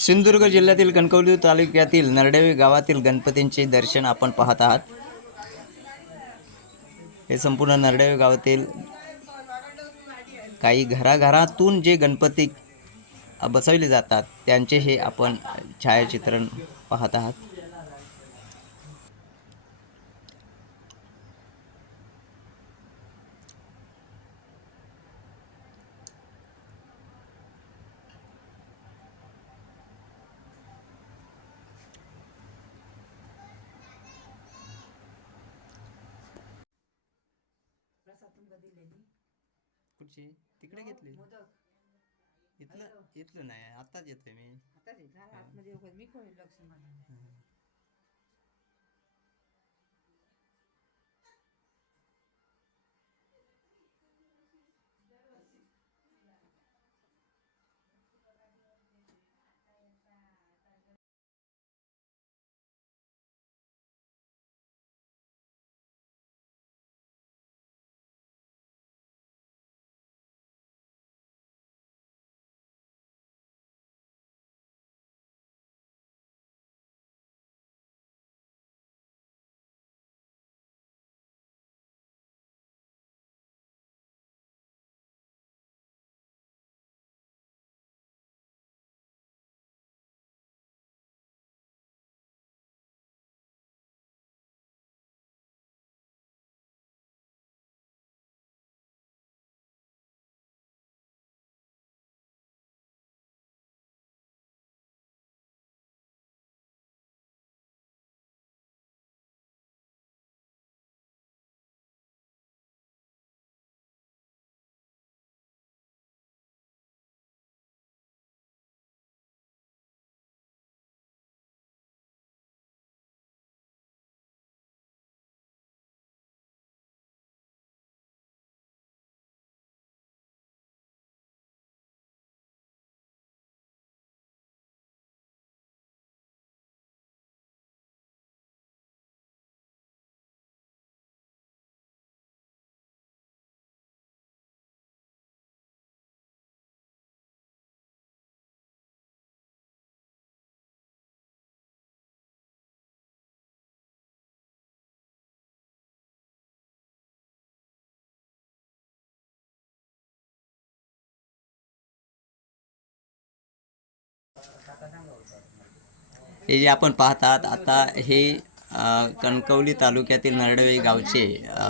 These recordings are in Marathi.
सिंधुदुर्ग जिल्ह्यातील कणकवली तालुक्यातील नरडेवी गावातील गणपतींचे दर्शन आपण पाहत आहात. हे संपूर्ण नरडेवी गावातील काही घराघरातून जे गणपती बसवले जातात त्यांचे हे आपण छायाचित्रण पाहत आहात. कुठची? तिकडे घेतली. इथलं इथलं नाही आताच येतोय मी. आता ते झालं आतमध्ये मी कोणी लक्ष माझं. हे जे आपण पाहतात आता हे कणकवली तालुक्यातील नरडवे गावचे अ,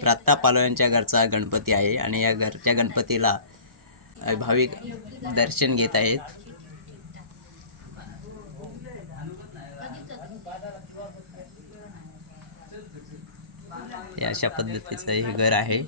प्रात्ता पालव्यांच्या घरचा गणपती आहे आणि या घरच्या गणपतीला भाविक दर्शन घेत आहेत. हे अशा पद्धतीचं हे घर आहे.